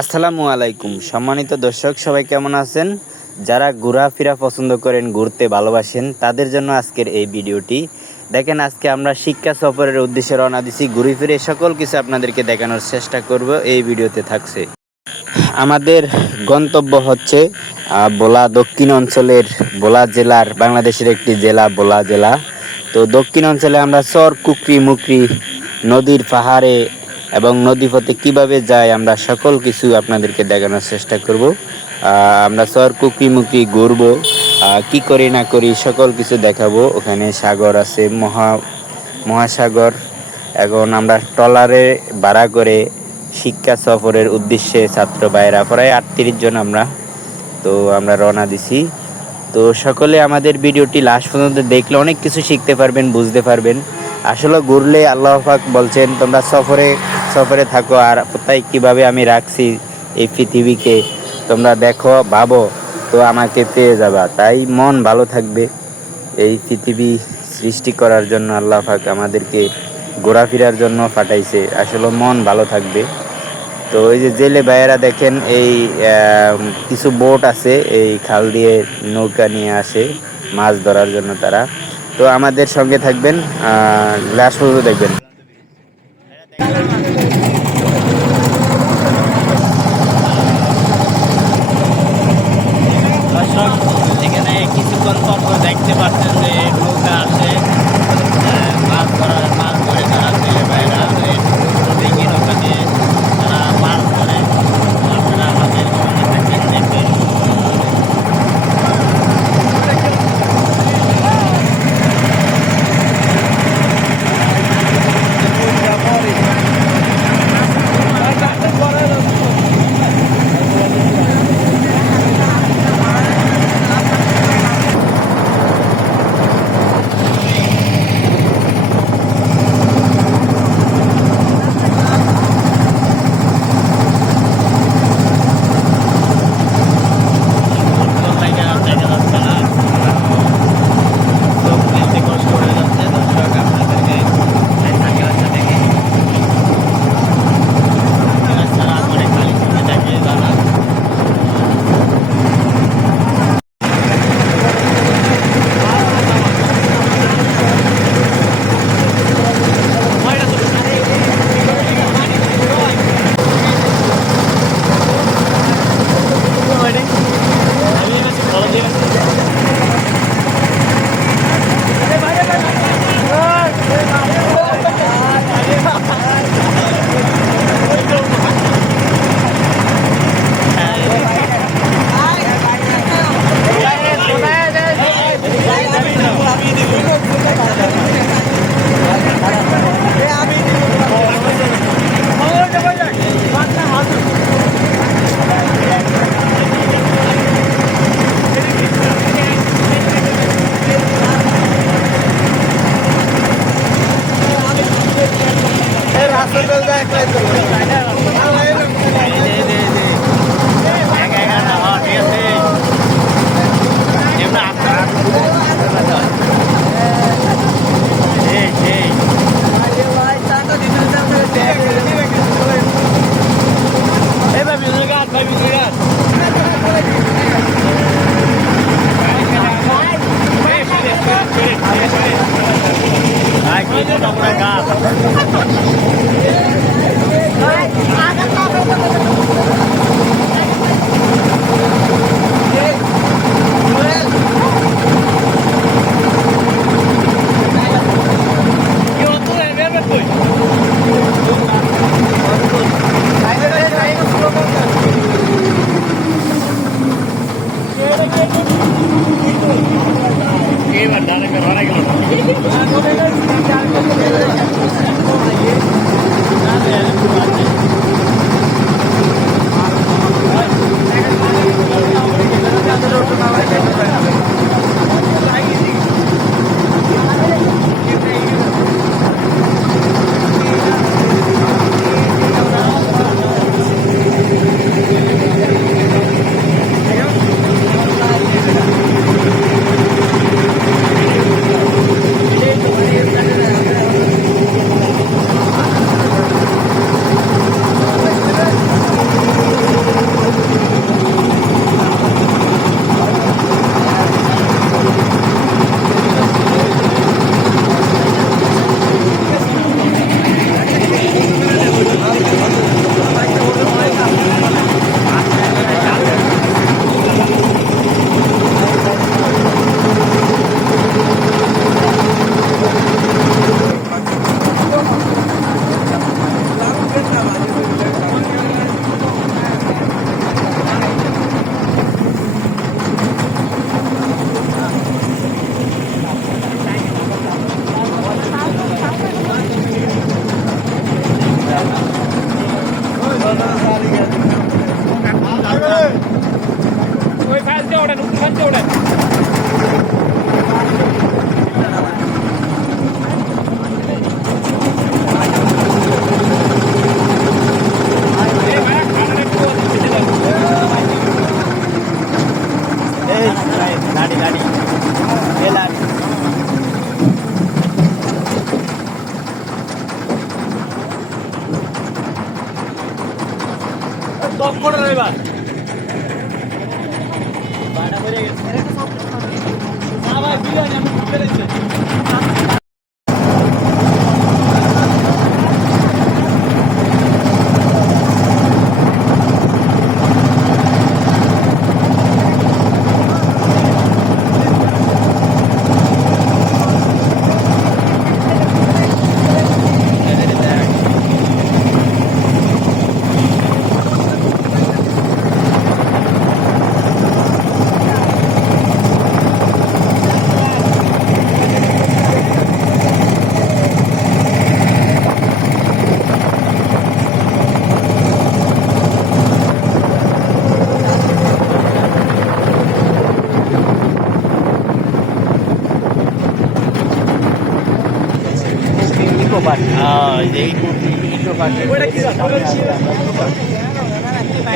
আসসালামু আলাইকুম সম্মানিত দর্শক, সবাই কেমন আছেন? যারা ঘোরাফেরা পছন্দ করেন, ঘুরতে ভালোবাসেন, তাদের জন্য আজকের এই ভিডিওটি। দেখেন, আজকে আমরা শিক্ষা সফরের উদ্দেশ্যে রওনা দিছি। ঘুরে ফিরে সকল কিছু আপনাদেরকে দেখানোর চেষ্টা করব এই ভিডিওতে থাকছে। আমাদের গন্তব্য হচ্ছে ভোলা দক্ষিণ অঞ্চলের, ভোলা জেলার, বাংলাদেশের একটি জেলা ভোলা জেলা। তো দক্ষিণ অঞ্চলে আমরা চর, কুকরি মুকরি, নদীর পাহাড়ে এবং নদীপথে কিভাবে যাই আমরা সকল কিছু আপনাদেরকে দেখানোর চেষ্টা করব। আমরা চর কুকরি মুকরি ঘুরবো, কি করি না করি সকল কিছু দেখাবো। ওখানে সাগর আছে, মহাসাগর। এখন আমরা ট্রলারে ভাড়া করে শিক্ষা সফরের উদ্দেশ্যে ছাত্র ভাইয়েরা প্রায় 38 জন আমরা রওনা দিছি। তো সকলে আমাদের ভিডিওটি লাস্ট পর্যন্ত দেখলে অনেক কিছু শিখতে পারবেন, বুঝতে পারবেন। আসলে ঘুরলে আল্লাহ পাক বলছেন তোমরা সফরে থাকো, আর কোথায় কীভাবে আমি রাখছি এই পৃথিবীকে তোমরা দেখো, ভাবো, তো আমাকে পেয়ে যাবা। তাই মন ভালো থাকবে। এই পৃথিবী সৃষ্টি করার জন্য আল্লাহ পাক আমাদেরকে ঘোরাফেরার জন্য পাঠাইছে। আসলে মন ভালো থাকবে। তো এই যে জেলে ভাইয়েরা দেখেন, এই কিছু বোট আছে, এই খাল দিয়ে নৌকা নিয়ে আসে মাছ ধরার জন্য তারা। তো আমাদের সঙ্গে থাকবেন, লাস্ট পর্যন্ত দেখবেন। দর্শক, এখানে কিছুক্ষণ পর দেখতে পাচ্ছেন যে নৌকা আসে, মাছ ধরে তারা জেলে ভাইয়েরা দেখি নৌকা দিয়ে তারা মাছ ধরে। আপনারা আমাদের সঙ্গে থাকবেন, দেখবেন।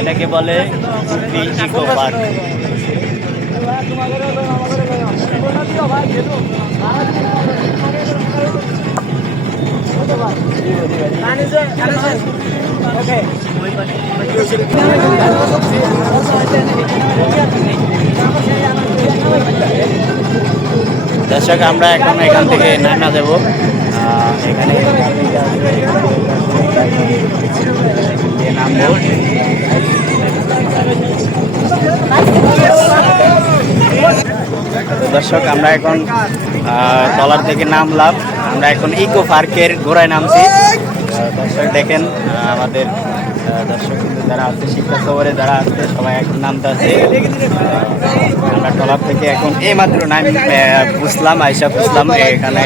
এটাকে বলে ইকো পার্ক। দর্শক আমরা এখন এখান থেকে নানা দেবো এখানে নামবো। দর্শক আমরা এখন তলার থেকে নামলাম, আমরা এখন ইকো পার্কের ঘোড়ায় নামছি। দর্শক দেখেন আমাদের দর্শক কিন্তু যারা আছে শিক্ষা সফরে যারা আছে সবাই এখন নামতে আছে। আমরা টলার থেকে এখন এই মাত্র নাম বুঝলাম আইসা বুঝলাম এখানে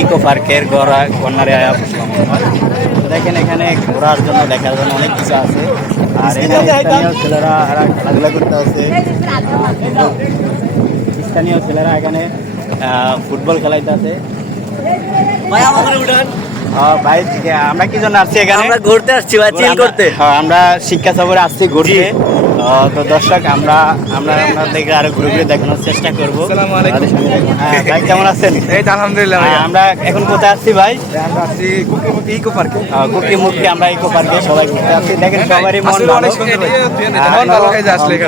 ইকো পার্কের ঘোড়া কর্নারে আয়া বুঝলাম। দেখেন এখানে ঘোরার জন্য দেখার জন্য অনেক কিছু আছে। আর স্থানীয় ছেলেরা খেলাধুলা করতে আছে, স্থানীয় ছেলেরা এখানে ফুটবল খেলাইতে আছে। ভাই আমরা কি জন্য আসছি এখানে? আমরা ঘুরতে আসছি ভাই, চিল করতে। আমরা শিক্ষা সফরে আসছি ঘুরতে। তো দর্শক আমরা আপনাদেরকে আরো ঘুরে ঘুরে দেখানোর চেষ্টা করবো। ভাই কেমন আছেন? এই তো আলহামদুলিল্লাহ। আমরা এখন কোথায় আসছি ভাই? আমরা আসছি ইকো পার্কে। কুকিমুখী আমরা ইকো পার্কে সবাই ঘুরতে আসছি। দেখেন সবারই মন ভালো,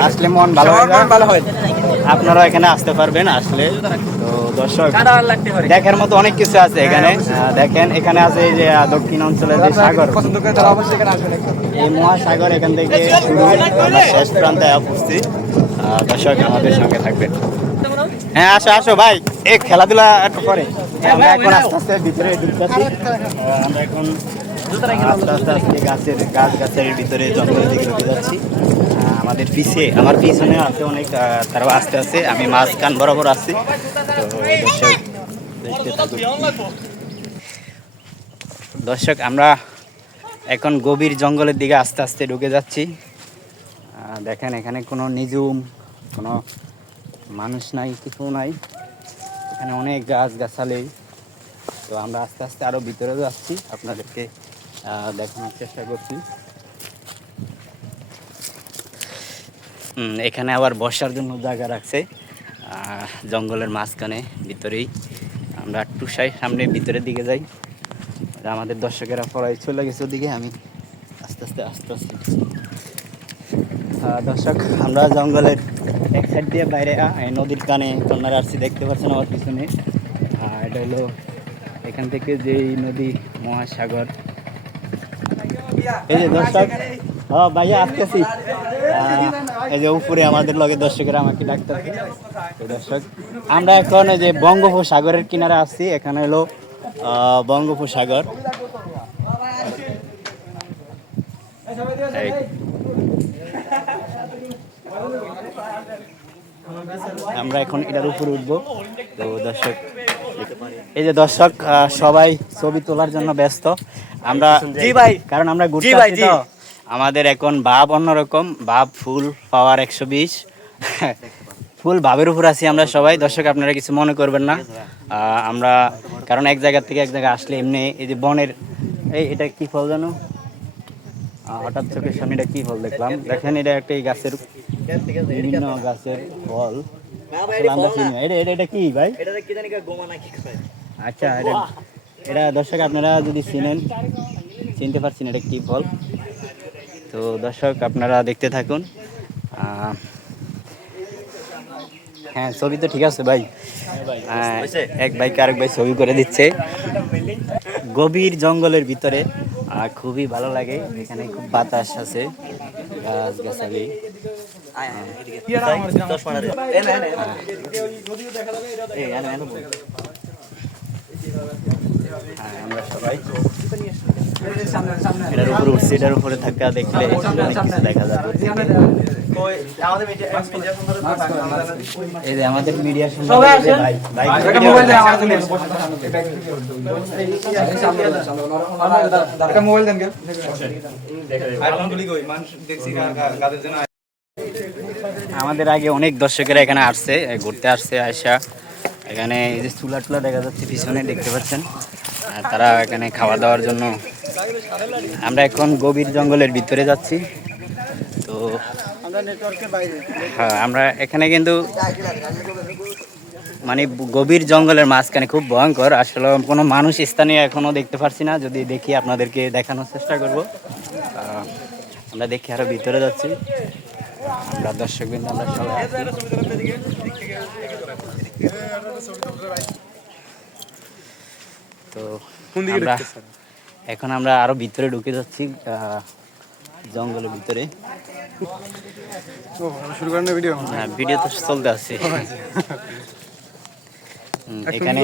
আসলে মন ভালো হয়। আপনারা এখানে আসতে পারবেন আসলে। তো দর্শক দেখার মতো অনেক কিছু আছে এখানে। দেখেন এখানে আছে এই যে দক্ষিণ অঞ্চলের যে সাগর, এই মহাসাগর এখান থেকে শুরু শেষ প্রান্তে উপস্থিত। দর্শক আমাদের সঙ্গে থাকবেন। হ্যাঁ আসো আসো ভাই, এই খেলাধুলা একটু করে আমরা এখন আস্তে আস্তে ভিতরে ঢুকতেছি। আমরা এখন আস্তে আস্তে গাছের ভিতরে জঙ্গলের দিকে ঢুকে যাচ্ছি। আমাদের আমার পিছনে আছে অনেক, তারা আস্তে আস্তে, আমি মাঝখান বরাবর আসছি। তো দর্শক আমরা এখন গভীর জঙ্গলের দিকে আস্তে আস্তে ঢুকে যাচ্ছি। দেখেন এখানে কোনো নিজুম কোনো মানুষ নাই, কিছু নাই, এখানে অনেক গাছগাছালি। তো আমরা আস্তে আস্তে আরো ভিতরে যাচ্ছি, আপনাদেরকে দেখানোর চেষ্টা করছি। এখানে আবার বসার জন্য জায়গা রাখছে জঙ্গলের মাঝখানে ভিতরেই। আমরা একটু সামনে ভিতরের দিকে যাই। আমাদের দর্শকেরা পড়ায় চলে গেছে ওদিকে, আমি আস্তে আস্তে দর্শক আমরা জঙ্গলের এক সাইড দিয়ে বাইরে নদীর কানে কন্যার আসছি, দেখতে পাচ্ছেন আমার পিছনে। এটা হলো এখান থেকে যেই নদী মহাসাগর। এই যে দর্শক ভাইয়া আসতেছি, এই যে উপরে আমাদের লগে দর্শকেরা আমাকে ডাকতেছে। দর্শক আমরা এখন এই যে বঙ্গোপসাগরের কিনারে আসছি, এখানে হলো বঙ্গোপসাগর। আমরা এখন এটার উপরে উঠবো। তো দর্শক এই যে দর্শক সবাই ছবি তোলার জন্য ব্যস্ত। আমরা কারণ আমরা ঘুরতে আসছি তো, আমাদের এখন ভাব অন্যরকম, ভাব ফুল পাওয়ার 120। ফুল ভাবের উপর আছি আমরা সবাই। দর্শক আপনারা কিছু মনে করবেন না, আমরা কারণ এক জায়গা থেকে এক জায়গায় আসলে এমনি এই যে বনের এটা কি ফল জানো, হঠাৎ চোখের সামনে এটা কি ফল দেখলাম, দেখেন এটা একটা এই গাছের বিভিন্ন গাছের ফল। আসলে আমরা চিনি না। এটা কি ভাই? আচ্ছা, এটা দর্শক আপনারা যদি চিনতে পারছেন এটা কি ফল। তো দর্শক আপনারা দেখতে থাকুন। হ্যাঁ, ছবি তো ঠিক আছে ভাই। এক ভাইকে আরেক ভাই ছবি করে দিচ্ছে গভীর জঙ্গলের ভিতরে। খুবই ভালো লাগে, এখানে খুব বাতাস আছে, গাছ গাছালি। আমরা সবাই এটার উপরে উঠছি, এটার উপরে থাকা দেখলে অনেক কিছু দেখা যাবে। এই যে আমাদের মিডিয়া আমাদের আগে অনেক দর্শকেরা এখানে আসছে, ঘুরতে আসছে। আয়সা এখানে এই যে চুলা টুলা দেখা যাচ্ছে পিছনে দেখতে পাচ্ছেন, তারা এখানে খাওয়া দাওয়ার জন্য। আমরা এখন গভীর জঙ্গলের ভিতরে যাচ্ছি। তো হ্যাঁ, আমরা এখানে কিন্তু মানে গভীর জঙ্গলের মাঝখানে, খুব ভয়ঙ্কর। আসলে কোনো মানুষ স্থানীয় এখনো দেখতে পারছি না, যদি দেখি আপনাদেরকে দেখানোর চেষ্টা করব। আমরা দেখি আরো ভিতরে যাচ্ছি, আমরা দর্শকবৃন্দ আমরা সবাই তো এখন আমরা আরো ভিতরে ঢুকে যাচ্ছি জঙ্গলের ভিতরে। ভিডিও তো চলতে আছে। এখানে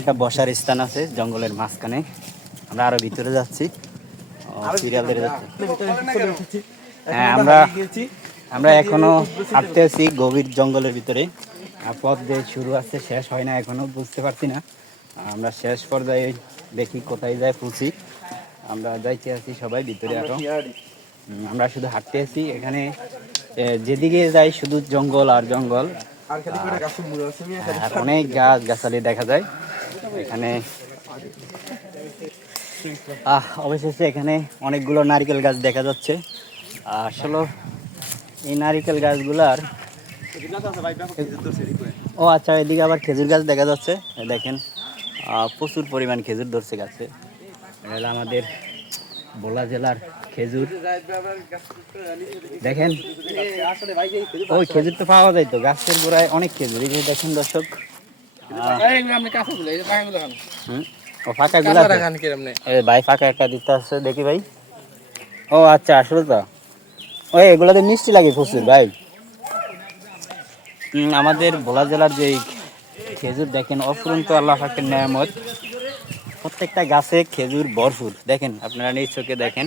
একটা বসার স্থান আছে জঙ্গলের মাঝখানে। আমরা আরো ভিতরে যাচ্ছি, হ্যাঁ আমরা এখনো হাঁটতে আছি গভীর জঙ্গলের ভিতরে। পথ যে শুরু আছে শেষ হয় না এখনো, বুঝতে পারছি না। আমরা শেষ পর্যায়ে দেখি কোথায় যায় পৌঁছি। আমরা যাইতে আছি সবাই ভিতরে, আরো আমরা শুধু হাঁটতে আছি। এখানে যেদিকে যাই শুধু জঙ্গল আর জঙ্গল, আর অনেক গাছ গাছালি দেখা যায় এখানে। অবশেষে এখানে অনেকগুলো নারকেল গাছ দেখা যাচ্ছে। আসলে এই নারকেল গাছগুলার আচ্ছা, এদিকে আবার খেজুর গাছ দেখা যাচ্ছে। দেখেন প্রচুর পরিমাণ খেজুর ধরছে গাছে। এটা হলো আমাদের ভোলা জেলার খেজুর। দেখেন ওই খেজুর তো পাওয়া যায় তো গাছের গোড়ায় অনেক খেজুর। এই যে দেখেন দর্শক, ফাঁকা গুলা ভাই, ফাঁকা একটা দিতে আসছে দেখি ভাই। আচ্ছা, আসলে তো ওই এগুলাতে মিষ্টি লাগে প্রচুর ভাই। আমাদের ভোলা জেলার যে খেজুর দেখেন, অফুরন্ত আল্লাহ পাকের নেয়ামত। প্রত্যেকটা গাছে খেজুর ভরপুর। দেখেন আপনারা নিজ চোখে দেখেন,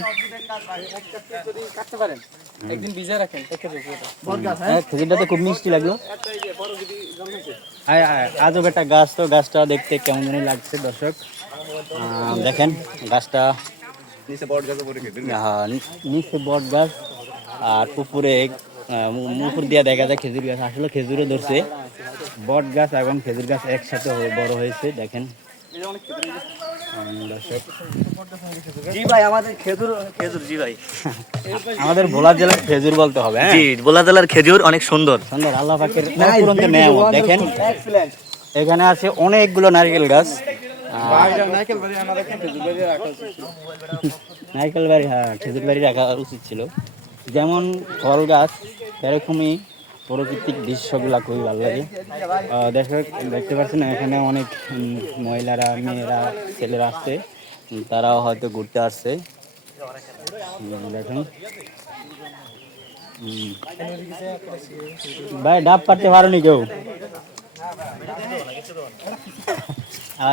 খেজুরটা তো খুব মিষ্টি লাগলো। আজব একটা গাছ, তো গাছটা দেখতে কেমন জানি লাগছে দর্শক। দেখেন গাছটা নিচে বট গাছ, আর উপরে মুকুর দিয়া দেখা যায় খেজুর গাছ। আসলে খেজুরও ধরছে, বট গাছ এবং খেজুর গাছ একসাথে বড় হয়েছে। দেখেন আমাদের ভোলা জেলার খেজুর বলতে হবে। ভোলা জেলার খেজুর অনেক সুন্দর সুন্দর, আল্লাহ পাকের অফুরন্ত নেয়ামত। দেখেন এখানে আছে অনেকগুলো নারকেল গাছ। নারকেল বাড়ি, হ্যাঁ খেজুর বাড়ি রাখা উচিত ছিল। যেমন ফল গাছ সেরকমই প্রাকৃতিক দৃশ্যগুলা খুবই ভালো লাগে। দেখতে পাচ্ছেন এখানে অনেক মহিলারা, মেয়েরা, ছেলেরা আসছে, তারাও হয়তো ঘুরতে আসছে। দেখুন ভাই, ডাব পারতে পারোনি কেউ?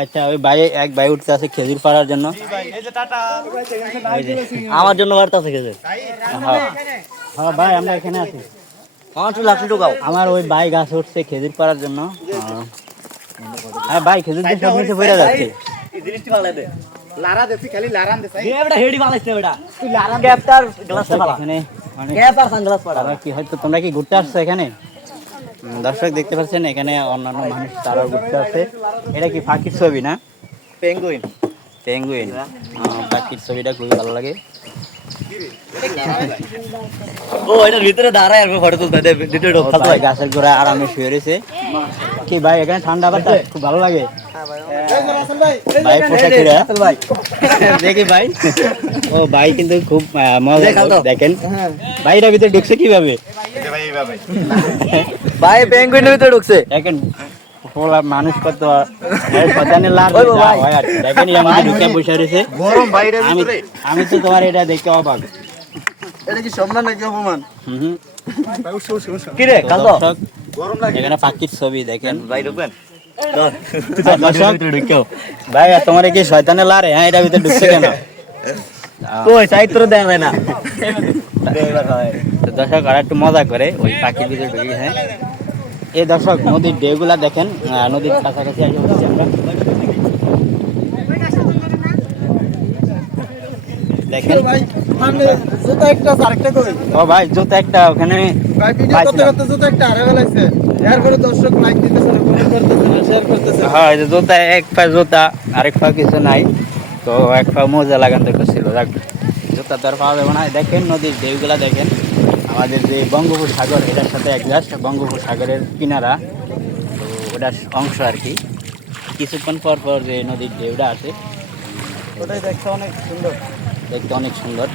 আচ্ছা, ওই ভাই এক ভাই উঠতে আছে খেজুর পাড়ার জন্য। আমার জন্য বাড়তে আছে খেজুর। হ্যাঁ ভাই, আমরা এখানে আছি। আমার ওই ভাই গাছ উঠছে খেজুর পাড়ার জন্য। হ্যাঁ ভাই, খেজুর দিয়ে সব নিচে পড়ে যাচ্ছে। তোমরা কি ঘুরতে আসছো এখানে? দর্শক দেখতে পাচ্ছেন এখানে অন্যান্য মানুষ তারাও ঘুরতে আছে। এটা কি পাখির ছবি না? পেঙ্গুইন। পেঙ্গুইন। পাখির ছবিটা খুবই ভালো লাগে। ও এটার ভিতরে দাঁড়ায় আর ফটো তুলতে দেয় ভিতরে ঢোকা ভাই গাছের গোড়ায় আরামে শুয়ে রয়েছে। কি ভাই এখানে ঠান্ডা বাতাস খুব ভালো লাগে। ভাই পোশাক পরে ভাই দেখি ভাই। ও ভাই কিন্তু খুব মজা দেখেন। ভাই এর ভিতরে ঢুকছে কিভাবে? ভাই পেঙ্গুইনের ভিতরে ঢুকছে। দেখেন পোলা মানুষ কত শয়তানের লাল ভাই আর দেখেন এর মধ্যে ঢুকে বসে রয়েছে। গরম বাইরের ভিতরে। আমি তো তোমার এটা দেখে অবাক। এটা কি সম্মান নাকি অপমান? হুম কি রে কাল দর্শক এখানে পাখির ছবি দেখেন। ভাই ঢুকবেন? দর্শক ভাই তোমার কি শয়তানের লারে? হ্যাঁ এটা ভিতরে ঢুকছে কেন? কই সাইত্র দেয় না। তো দর্শক আর একটু মজা করে ওই পাখির ভিতরে ঢুকে। হ্যাঁ এই দর্শক নদীর ঢেউগুলা দেখেন। নদীর কাছাকাছি আসে বলছি আমরা। দেখেন জুতা একটা আরেকটা কই? ও ভাই জুতা একটা ওখানে ভাই ভিডিও করতে করতে জুতা একটা হারিয়ে ফেলাইছে। এরপরে দর্শক লাইক দিতেছে না, কমেন্ট করতেছে না, শেয়ার করতেছে। হ্যাঁ এই যে জুতা এক পা জুতা আরেক পা কিছু নাই, তো এক পা মোজা লাগান তো ছিল। যাক জুতা তো আর পাওয়া যাবে না। দেখেন নদীর ঢেউগুলা দেখেন। আমাদের যে বঙ্গোপসাগর এটার সাথে একজাস্ট বঙ্গোপসাগরের কিনারা, তো ওটার অংশ আর কি। কিছুক্ষণ পর পর যে নদীর ঢেউটা আছে ওটাই দেখতে অনেক সুন্দর। দেখতে অনেক সুন্দর।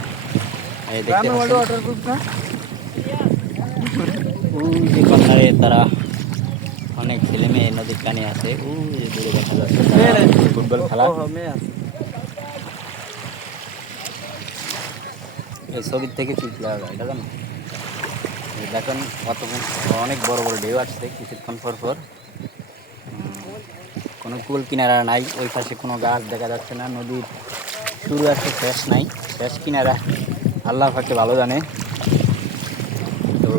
এই দেখতে পাচ্ছেন ওয়াটারপ্রুফ না? ওই যে কর্নারে তারা অনেক ছেলে মেয়ে নদীর কানে আছে। ওই যে দূরে দেখা যাচ্ছে তারা ফুটবল খেলা। এই ছবির থেকে চিনতে হবে এটা জানো। এই দেখেন কত অনেক বড় বড় ঢেউ আসছে কিছুক্ষণ পর পর। কোনো কুল কিনারা নাই, ওই পাশে কোনো গাছ দেখা যাচ্ছে না। নদীর শুরু আছে শেষ নাই, শেষ কিনারা আল্লাহ পাকে ভালো জানে। তো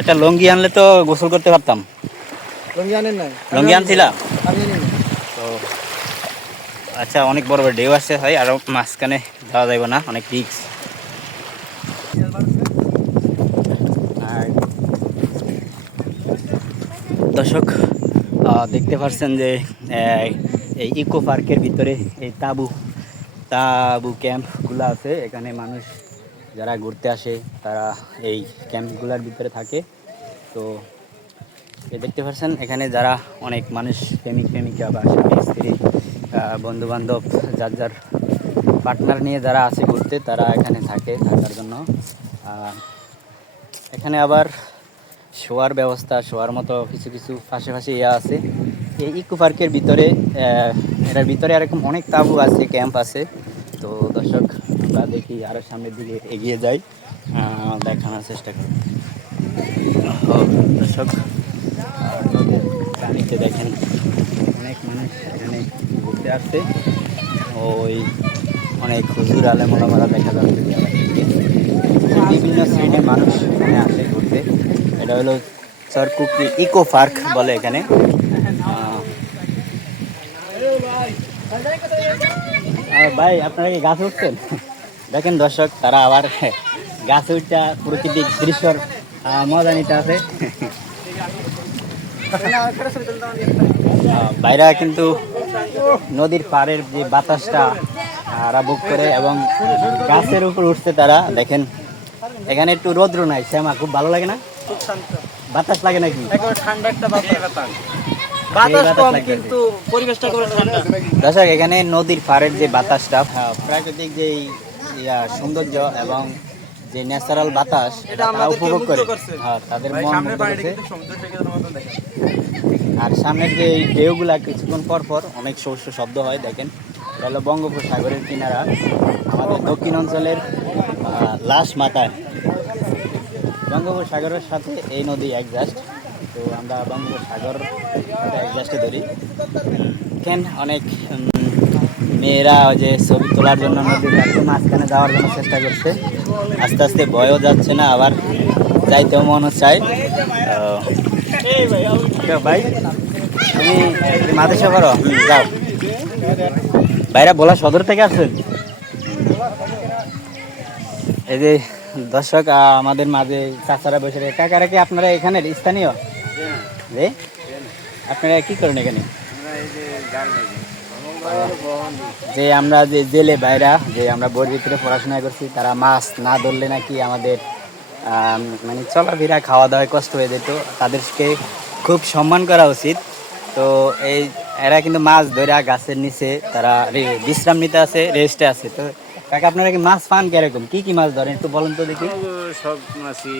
একটা লঙ্গি আনলে তো গোসল করতে পারতাম। লঙ্গি আনেন না? লঙ্গি আনছিলাম আমি আনি না। তো আচ্ছা অনেক বড় বড় ঢেউ আসছে ভাই, আরও মাঝখানে যাওয়া যাবে না, অনেক রিস্ক। দর্শক দেখতে পাচ্ছেন যে এই ইকো পার্কের ভিতরে এই তাবু ক্যাম্পগুলো আছে। এখানে মানুষ যারা ঘুরতে আসে তারা এই ক্যাম্পগুলোর ভিতরে থাকে। তো দেখতে পাচ্ছেন এখানে যারা অনেক মানুষ প্রেমিকা বা স্বামী স্ত্রী বন্ধু বান্ধব যার যার পার্টনার নিয়ে যারা আছে ঘুরতে, তারা এখানে থাকার জন্য। এখানে আবার শোয়ার ব্যবস্থা, শোয়ার মতো কিছু কিছু পাশাপাশি ইয়ে আছে এই ইকো পার্কের ভিতরে। এটার ভিতরে এরকম অনেক তাঁবু আছে, ক্যাম্প আছে। তো দর্শক আমরা দেখি আরও সামনের দিকে এগিয়ে যাই, দেখানোর চেষ্টা করি। দর্শক নদীর পানিতে দেখেন অনেক মানুষ এখানে ঘুরতে আসছে। ওই অনেক হুজুর আলেম ওলামারা দেখা যাচ্ছে বিভিন্ন শ্রেণীর মানুষ এখানে আসে ঘুরতে। এটা হলো চরকুকরি ইকো পার্ক বলে এখানে। ভাই আপনারা কি গাছে উঠছেন? দেখেন দর্শক তারা আবার গাছে উঠটা প্রাকৃতিক দৃশ্যর মজা নিতে আছে। বাইরা কিন্তু নদীর পাড়ের যে বাতাসটা বুক করে এবং গাছের উপর উঠছে তারা। দেখেন এখানে একটু রৌদ্র নাই, শ্যামা খুব ভালো লাগে না? খুব শান্ত বাতাস লাগে নাকি? একেবারে ঠান্ডা একটা বাতাস কম কিন্তু পরিবেশটা করে ঠান্ডা। দর্শক এখানে নদীর পাড়ের যে বাতাসটা, প্রাকৃতিক যে সৌন্দর্য এবং যে ন্যাচারাল বাতাস এটা তারা উপভোগ করে। হ্যাঁ তাদের মন মুগ্ধ করছে। আর সামনের যে ঢেউগুলা কিছুক্ষণ পর পর অনেক শব্দ হয়। দেখেন এটা হলো বঙ্গোপসাগরের কিনারা, আমাদের দক্ষিণ অঞ্চলের লাশ মাথায়। বঙ্গোপসাগরের সাথে এই নদী একজাস্ট, তো আমরা বঙ্গোপসাগর সাথে একজাস্টে ধরি। দেখেন অনেক মেয়েরা ওই যে ছবি তোলার জন্য নদীর কাছে মাঝখানে যাওয়ার জন্য চেষ্টা করছে। আস্তে আস্তে ভয়ও যাচ্ছে না, আবার যাইতেও মনে চায়। ভাই তুমি মাদেশে করো, যাও। ভাইরা বলা সদর থেকে আসছেন? এই যে দর্শক আমাদের মাঝে চাচারা বসে রয়েছে। কাকারা কি আপনারা এখানের স্থানীয়? রে আপনারা কি করেন এখানে? যে আমরা যে জেলে বাইরা যে আমরা বোর্ড ভিতরে পড়াশোনা করছি, তারা মাছ না ধরলে নাকি আমাদের মানে চলাফেরা খাওয়া দাওয়ায় কষ্ট হয়ে যেত, তাদেরকে খুব সম্মান করা উচিত। তো এই এরা কিন্তু মাছ ধরে গাছের নিচে তারা বিশ্রাম নিতে আছে, রেস্টে আছে। তো কাকা আপনারা কি মাছ পান কিরকম, কি কি মাছ ধরেন একটু বলেন তো দেখি। সব মাছই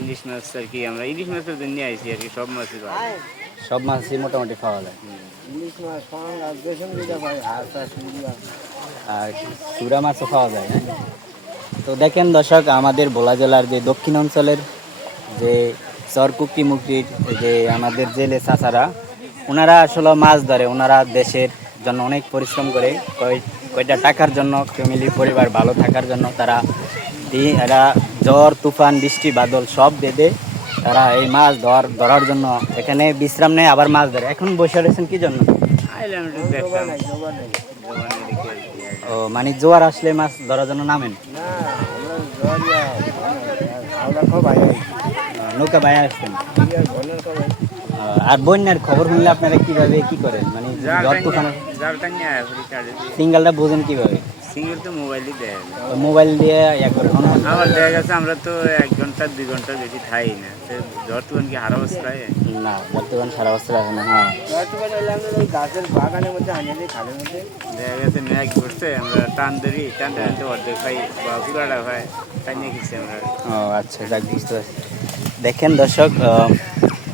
ইলিশ মাছ আর কি, আমরা ইলিশ মাছের জন্য আইছি আর কি, সব মাছই পাই। সব মাছই মোটামুটি পাওয়া যায়। আর চূড়া মাছও পাওয়া যায়। তো দেখেন দর্শক, আমাদের ভোলা জেলার যে দক্ষিণ অঞ্চলের যে চরকুকি মুক্তির যে আমাদের জেলে চাচারা, ওনারা আসলে মাছ ধরে, ওনারা দেশের জন্য অনেক পরিশ্রম করে, কয়টা টাকার জন্য, ফ্যামিলির পরিবার ভালো থাকার জন্য তারা এরা ঝড় তুফান বৃষ্টি বাদল সব বেঁধে তারা এই মাছ ধরার জন্য এখানে বিশ্রাম নেয়, আবার মাছ ধরে। এখন বসে রয়েছেন কি জন্য? আইলাম একটু দেখলাম, ও মানে জোয়ার আসলে মাছ ধরার জন্য নামেন? নৌকা বাইরে আসতেন। আর বন্যার খবর শুনলে আপনারা কিভাবে কি করেন, মানে ঝড় তুফানে সিঙ্গেলটা বোঝেন কিভাবে? সিঙ্গেল তো মোবাইলই দেয় না। মোবাইল দিয়ে ইয়া করে আমার দেখা গেছে আমরা তো 1 ঘন্টা 2 ঘন্টা বেশি খাই না, ঝড় তুফান কি হারা অবস্থায় না, বর্তমান সারা বছর আছে না। হ্যাঁ, গাছের বাগানের মধ্যে আনিয়ে খালের মধ্যে দেখা গেছে ম্যাগ করছে, আমরা টানতে অর্ধেক খাই বা পুরাটা হয়, তাই নিয়ে গেছি আমরা। ও আচ্ছা, যাক বুঝতে পারছি। দেখেন দর্শক,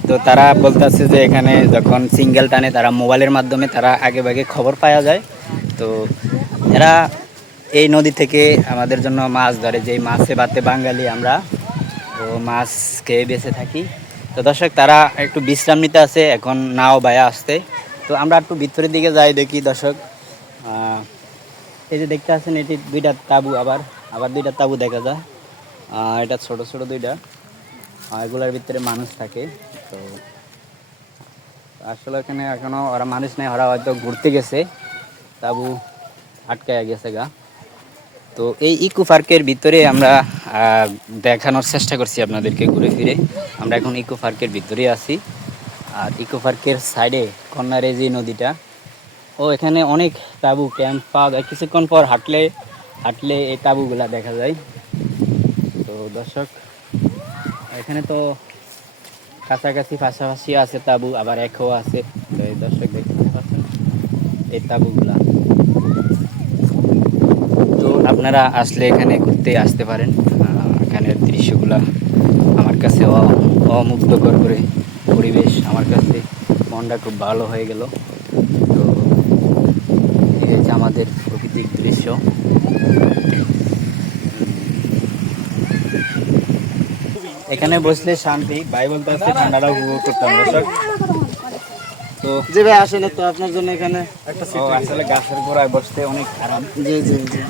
তো তারা বলতেছে যে এখানে যখন সিঙ্গেল টানে তারা মোবাইলের মাধ্যমে তারা আগে ভাগে খবর পাওয়া যায়। তো এরা এই নদী থেকে আমাদের জন্য মাছ ধরে, যেই মাছে ভাতে বাঙালি আমরা, তো মাছ খেয়ে বেঁচে থাকি। তো দর্শক, তারা একটু বিশ্রাম নিতে আছে, এখন নাও বায়া আসতে। তো আমরা একটু ভিতরের দিকে যাই, দেখি দর্শক। এই যে দেখতে আছেন, এটি 2টা তাঁবু, আবার 2টা তাঁবু দেখা যায়। এটা ছোট ছোট 2টা, এগুলোর ভিতরে মানুষ থাকে। তো আসলে এখানে এখনো ওরা মানুষ নেই, ওরা হয়তো ঘুরতে গেছে, তাঁবু আটকায় গেছে গা। তো এই ইকো পার্কের ভিতরে আমরা দেখানোর চেষ্টা করছি আপনাদেরকে ঘুরে ফিরে। আমরা এখন ইকো পার্কের ভিতরে আছি। আর ইকো পার্কের সাইডে কর্নারে যে নদীটা, এখানে অনেক তাঁবু ক্যাম্প পাওয়া যায়। কিছুক্ষণ পর হাঁটলে এই তাঁবুগুলা দেখা যায়। তো দর্শক, এখানে তো কাছাকাছি পাশাপাশি আছে তাঁবু, আবার একও আছে। তো এই দর্শক দেখতে পাচ্ছেন এই তাঁবুগুলা। তো আপনারা আসলে এখানে ঘুরতে আসতে পারেন। এখানের দৃশ্যগুলা আমার কাছে অমুগ্ধকর করে পরিবেশ, আমার কাছে মনটা খুব ভালো হয়ে গেল। তো এই হচ্ছে আমাদের প্রাকৃতিক দৃশ্য। এখানে বসলে শান্তি, ভাই বলতে আসছে ঠান্ডাটা উপভোগ করতাম দর্শক। তো যে ভাই আসেন তো আপনার জন্য এখানে একটা আসলে গাছের গোড়ায় বসতে অনেক আরাম। জি জি জি।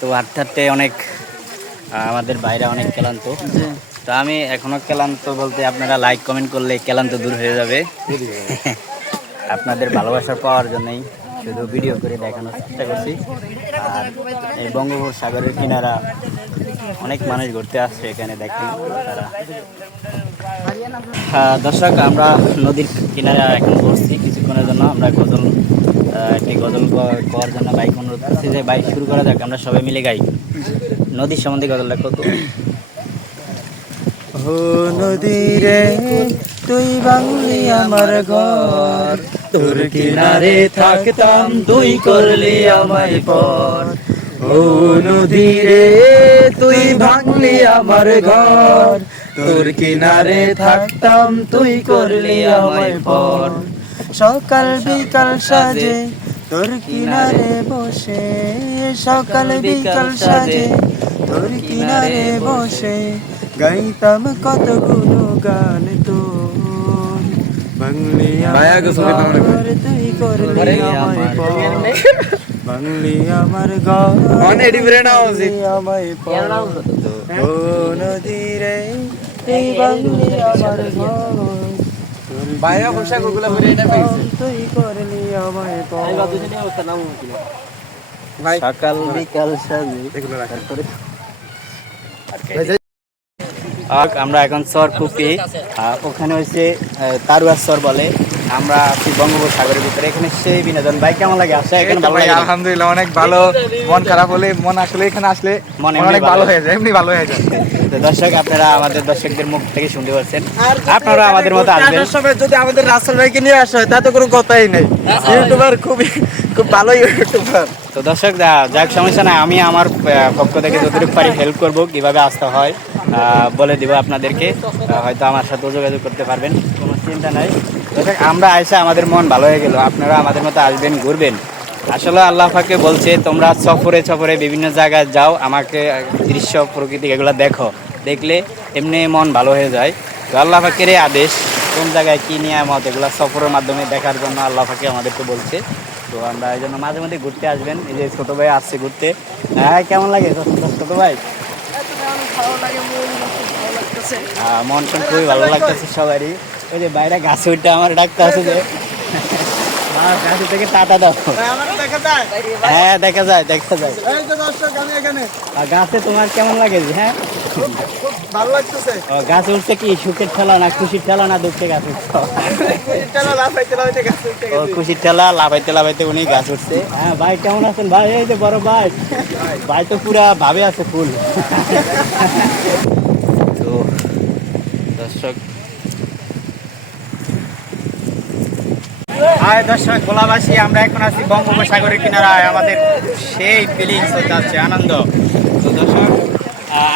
তো হাঁটতে হাঁটতে অনেক আমাদের বাইরে অনেক ক্লান্ত। তো আমি এখনো ক্লান্ত বলতে, আপনারা লাইক কমেন্ট করলে ক্লান্ত দূর হয়ে যাবে। আপনাদের ভালোবাসা পাওয়ার জন্যই শুধু ভিডিও করে দেখানোর চেষ্টা করছি। আর এই বঙ্গোপসাগরের কিনারা অনেক মানুষ ঘুরতে আসছে এখানে, দেখেন তারা। দর্শক, আমরা নদীর কিনারে এখন বসছি কিছুক্ষণের জন্য। আমরা একটি গজল গাওয়ার জন্য বাইক অনুরোধ করছি যে বাইক শুরু করা যাক, আমরা সবাই মিলে গাই নদীর সম্বন্ধে গজলটা। কত ও নদী রে তুই বাংলি আমার ঘর, তোর কিনারে থাকতাম তুই করলি আমায় পর। ও নদী রে তুই ভাঙলি আমার ঘর, তোর কিনারে থাকতাম তুই করলি আমায় পর। সকাল বিকাল সাজে তোর কিনারে বসে, সকাল বিকাল সাজে তোর কিনারে বসে, গাইতাম কতগুলো গান তোর। বাংলি আমার ঘর তুই করলি আমায় পর, বাংলি আমার ঘর আমায় পর। ও নদী রে তুই বাংলি আমার ঘর, বাইরে পোশাক ওগুলো তুই করলি আমায় পর। ভাই সকাল বিকাল সাজে এগুলো রাখেন। তারপরে ভাই, যাই। আমরা এখন চর কুপি ওখানে হচ্ছে তারুয়ার চর বলে। আমরা আছি বঙ্গোপসাগরের ভিতরে, এখানে সেই বিনোদন। ভাই কেমন লাগে আসা এই এখানে? তো ভালো ভাই, লাগে না? আলহামদুলিল্লাহ অনেক ভালো। মন খারাপ হলে মন আসলে এখানে আসলে মন মন এমনি অনেক ভালো ভালো হয়ে যায়, এমনি ভালো হয়ে যায়। তো দর্শক, আপনারা আমাদের দর্শকদের মুখ থেকে শুনতে পাচ্ছেন, আপনারা আমাদের মতো আসবেন। সময় যদি আমাদের রাসেল ভাইকে নিয়ে আসা হয় তাতে কোনো কথাই নেই। ইউটিউবার খুব ভালো ইউটিউবার। তো দর্শক, যাক সমস্যা নাই, আমি আমার পক্ষ থেকে যতটুকু পারি হেল্প করব, কিভাবে আসতে হয় বলে দিব আপনাদেরকে। হয়তো আমার সাথে যোগাযোগ করতে পারবেন, কোনো চিন্তা নাই। দর্শক, আমরা আইসা আমাদের মন ভালো হয়ে গেল, আপনারা আমাদের মতো আসবেন, ঘুরবেন। আসলে আল্লাহ পাকে বলছে তোমরা সফরে সফরে বিভিন্ন জায়গায় যাও, আমাকে দৃশ্য প্রকৃতি এগুলো দেখো, দেখলে এমনি মন ভালো হয়ে যায়। তো আল্লাহ পাকের এই আদেশ, কোন জায়গায় কী নিয়ামত এগুলো সফরের মাধ্যমে দেখার জন্য আল্লাহ পাকে আমাদেরকে বলছে। তো আমরা এই জন্য মাঝে মধ্যে ঘুরতে আসবেন। এই যে ছোটো ভাই আসছে ঘুরতে। হ্যাঁ, কেমন লাগে ছোটো ভাই? মন টন খুবই ভালো লাগতেছে সবারই। ওই যে বাইরে গাছে উঠে আমার ডাকতে আছে যে গাছে থেকে টাটা দাও। হ্যাঁ, দেখা যায় দেখা যায়। আর গাছে তোমার কেমন লাগে? হ্যাঁ, ভালো লাগতেছে। ও, গাছে উঠছে কি সুখের ঠেলা না খুশির ঠেলা না দুঃখের গাছ উঠছে? ও, খুশির ঠেলা, লাফাইতে লাফাইতে উনি গাছ উঠছে। হ্যাঁ ভাই, কেমন আছেন ভাই? এই যে বড় ভাই, ভাই তো পুরা ভাবে আছে ফুল। তো দর্শক, হাই দর্শক গোলাবাসী, আমরা এখন আছি বঙ্গোপসাগরের কিনারায়। আমাদের সেই ফিলিংস হচ্ছে আনন্দ। তো দর্শক,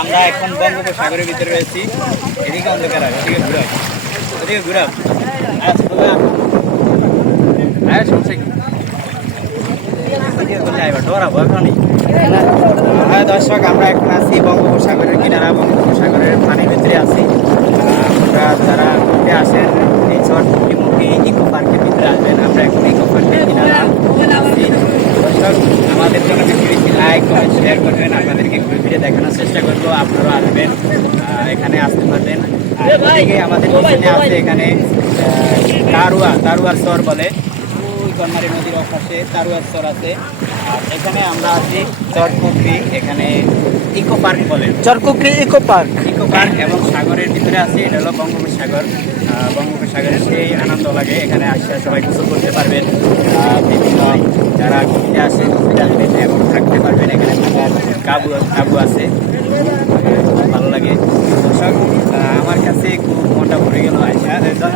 আমরা এখন বঙ্গোপসাগরের ভিতরে রয়েছি। এদিকে অন্ধকার, এদিকে ঘুরাও, ওদিকে ঘুরাও। আচ্ছা তবে হ্যাঁ, সমস্যা কি? ডরাবো এখন। হ্যাঁ দর্শক, আমরা এখন আছি বঙ্গোপসাগরের কিনারা, বঙ্গোপসাগরের পানির ভিতরে আছি। আমরা যারা ঘুরতে আসেন এই চরমুখী ইকো পার্কের ভিতরে আসবেন। আমরা এখন ইকো পার্কের কিনারা আছি। দর্শক, আমাদের জন্য বেশি লাইক কমেন্ট শেয়ার করবেন, আপনাদেরকে ঘুরে ফিরে দেখানোর চেষ্টা করবো। আপনারা আসবেন, এখানে আসতে পারবেন। আর এদিকে আমাদের পিছনে আছে এখানে তারুয়ার চর বলে, ওই কর্মারি নদীর পাশে তারুয়ার চর আছে। আর এখানে আমরা আছি চরকুকরি, এখানে ইকো পার্ক বলে, চরকুকরি ইকো পার্ক। ইকো পার্ক, এবং সাগরের ভিতরে আছে। এটা হলো বঙ্গোপসাগর। বঙ্গোপসাগরের সেই আনন্দ লাগে। এখানে আসলে সবাই গোসল করতে পারবেন, বিভিন্ন যারা ঘুরতে আসে ঘুরতে আসবেন এবং থাকতে পারবেন। এখানে থাকার কাবু আছে, ভালো লাগে। দর্শক, আমার কাছে খুব মনটা ভরে গেল।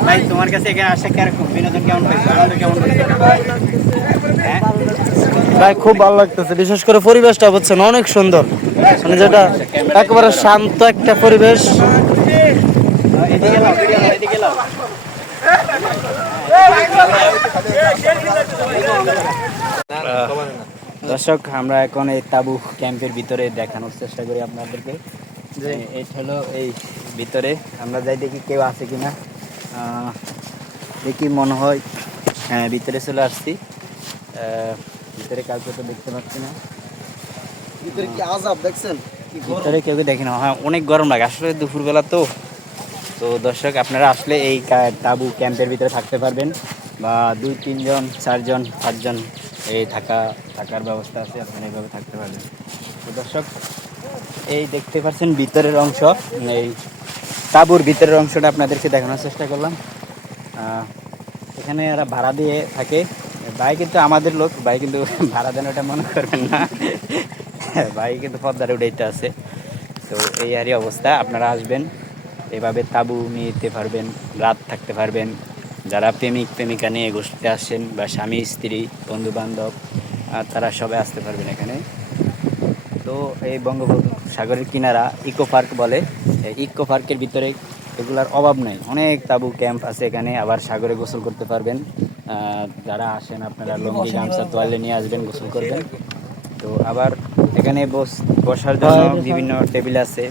ভাই, তোমার কাছে এখানে আসে কেরকম বিনোদন, কেমন পাইছো, আনন্দ কেমন পাইছো? হ্যাঁ ভাই, খুব ভালো লাগতেছে। বিশেষ করে পরিবেশটা বুঝছেন অনেক সুন্দর, মানে যেটা একেবারে শান্ত একটা পরিবেশ। এদিকে লাও, এদিকে লাও। দর্শক, আমরা এখন এই তাবু ক্যাম্পের ভিতরে দেখানোর চেষ্টা করি আপনাদেরকে। এটা হলো এই ভিতরে, আমরা যাই দেখি কেউ আছে কিনা। দেখি, মনে হয় হ্যাঁ ভিতরে চলে আসছি। ভিতরে কাউকে তো দেখতে পাচ্ছি না। ভিতরে কি আজাব দেখছেন? ভিতরে কেউ দেখি না। হ্যাঁ, অনেক গরম লাগে আসলে দুপুরবেলা তো। তো দর্শক, আপনারা আসলে এই তাবু ক্যাম্পের ভিতরে থাকতে পারবেন, বা 2-3 জন 4 জন 5 জন এই থাকার ব্যবস্থা আছে, আপনারা এইভাবে থাকতে পারবেন। তো দর্শক, এই দেখতে পাচ্ছেন ভিতরের অংশ, এই তাঁবুর ভিতরের অংশটা আপনাদেরকে দেখানোর চেষ্টা করলাম। এখানে এরা ভাড়া দিয়ে থাকে। ভাই কিন্তু আমাদের লোক, ভাই কিন্তু ভাড়া দেন ওটা মনে করবেন না। ভাই কিন্তু পদ্মারে উঠাইতে আছে। তো এই আরই অবস্থা, আপনারা আসবেন, এভাবে তাঁবু নিতে পারবেন, রাত থাকতে পারবেন। যারা প্রেমিক প্রেমিকা নিয়ে ঘুরতে আসেন, বা স্বামী স্ত্রী বন্ধু বান্ধব, তারা সবাই আসতে পারবেন এখানে। তো এই বঙ্গোপসাগরের কিনারা ইকো পার্ক বলে। এই ইকো পার্কের ভিতরে এগুলার অভাব নাই, অনেক তাঁবু ক্যাম্প আছে এখানে। আবার সাগরে গোসল করতে পারবেন। যারা আসেন আপনারা লুঙ্গি গামছা তোয়ালে নিয়ে আসবেন, গোসল করবেন। তো আবার এখানে বসার জন্য বিভিন্ন টেবিল আছে,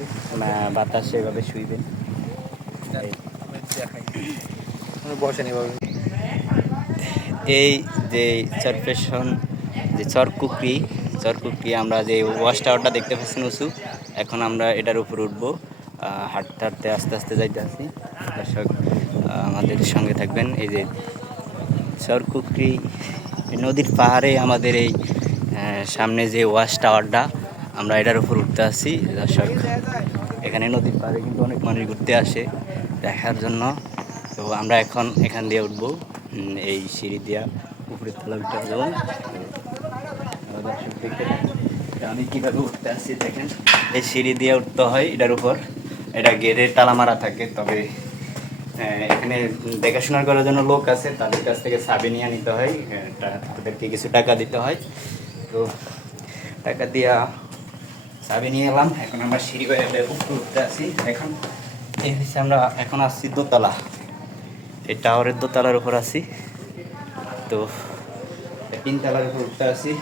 বাতাসে এভাবে শুইবেন। এই যে চরপেশন, যে চরকুকরি, আমরা যে ওয়াচ টাওয়ারটা দেখতে পাচ্ছেন উঁচু, এখন আমরা এটার উপর উঠবো। হাঁটতে হাঁটতে আস্তে আস্তে যাইতে আছি। দর্শক, আমাদের সঙ্গে থাকবেন। এই যে চরকুকরি নদীর পাহাড়ে আমাদের এই সামনে যে ওয়াচ টাওয়ারটা, আমরা এটার উপর উঠতে আসি দর্শক। এখানে নদীর পাড়ে কিন্তু অনেক মানুষ ঘুরতে আসে দেখার জন্য। তো আমরা এখন এখান দিয়ে উঠবো, এই সিঁড়ি দিয়া উপরের তলা উঠতে যাবো। দর্শক দেখতে আমি কীভাবে উঠতে আসছি দেখেন, এই সিঁড়ি দিয়ে উঠতে হয় এটার উপর। এটা গেটের তালা মারা থাকে, তবে এখানে দেখাশোনা করার জন্য লোক আছে, তাদের কাছ থেকে চাবি নিয়ে নিতে হয়, তাদেরকে কিছু টাকা দিতে হয়। তো টাকা দিয়া চাবি নিয়ে এলাম। এখন আমরা সিঁড়ি করে উপরে উঠতে আসি। এখন এই হচ্ছে আমরা এখন আসছি দোতলা, এই টাওয়ারের দোতলার উপর আছি। তো 3 তলার উপর উঠতে আসি।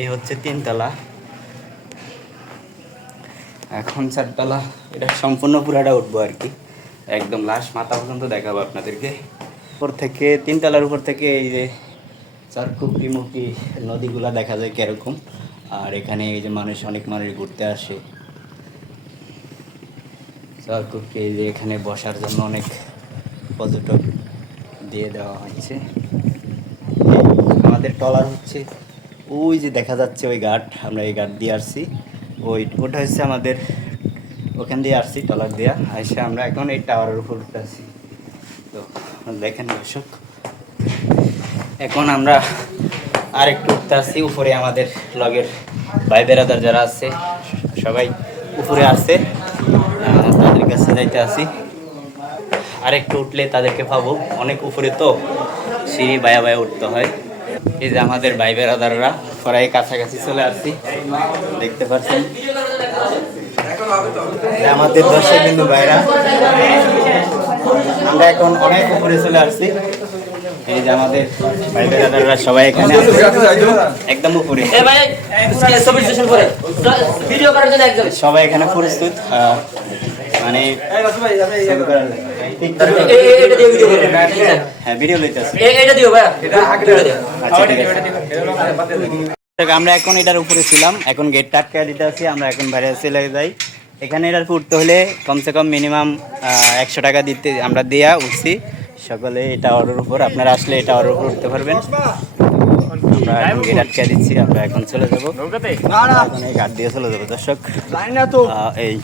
এই হচ্ছে 3 তলা, এখন 4 তলা। এটা সম্পূর্ণ পুরাটা উঠবো আর কি, একদম লাস্ট মাথা পর্যন্ত দেখাবো আপনাদেরকে। উপর থেকে 3 তলার উপর থেকে এই যে চারকুপি মুখী নদীগুলা দেখা যায় কিরকম। আর এখানে এই যে অনেক মানুষ ঘুরতে আসে চারকুপি। এই যে এখানে বসার জন্য অনেক পর্যটক দিয়ে দেওয়া হয়েছে। আমাদের ট্রলার হচ্ছে ওই যে দেখা যাচ্ছে ওই ঘাট, আমরা এই ঘাট দিয়ে আসছি। ওটা হচ্ছে আমাদের, ওখান দিয়ে আসছি ট্রলার দিয়া এসে আমরা এখন এই টাওয়ারের উপর উঠতে আসছি। তো দেখেন দর্শক, এখন আমরা আর একটু উঠতে আসছি উপরে। আমাদের লগের ভাই বেড়াদার যারা আছে সবাই উপরে আসছে, তাদের কাছে যাইতে আসি। আর একটু উঠলে তাদেরকে পাবো, অনেক উপরে তো সিঁড়ি বায়া বায়া উঠতে হয়। এই যে আমাদের ভাই বেড়াদাররা প্রায় কাছাকাছি চলে আসছি, দেখতে পাচ্ছেন আমাদের দর্শক কিন্তু ভাইরা। আমরা এখন অনেক উপরে চলে আসছি। এই যে আমাদের ভাই বেড়াদাররা সবাই এখানে আছে, একদম উপরে। সবাই এখানে প্রস্তুত, মানে হ্যাঁ ভিডিও লইতেছি। আমরা এখন এটার উপরে ছিলাম, এখন গেটটা আটকে দিতে আছি। আমরা এখন বাইরে চলে যাই। এখানে এটার উঠতে হলে কমসে কম মিনিমাম 100 টাকা দিতে আমরা দেয়া উঠছি সকলে। এই টাওয়ারের উপর আপনারা আসলে এই টাওয়ারের উপর উঠতে পারবেন। আমরা এখন গেট আটকে দিচ্ছি, আমরা এখন চলে যাবো, এখন এই ঘাট দিয়ে চলে যাবো দর্শক। এই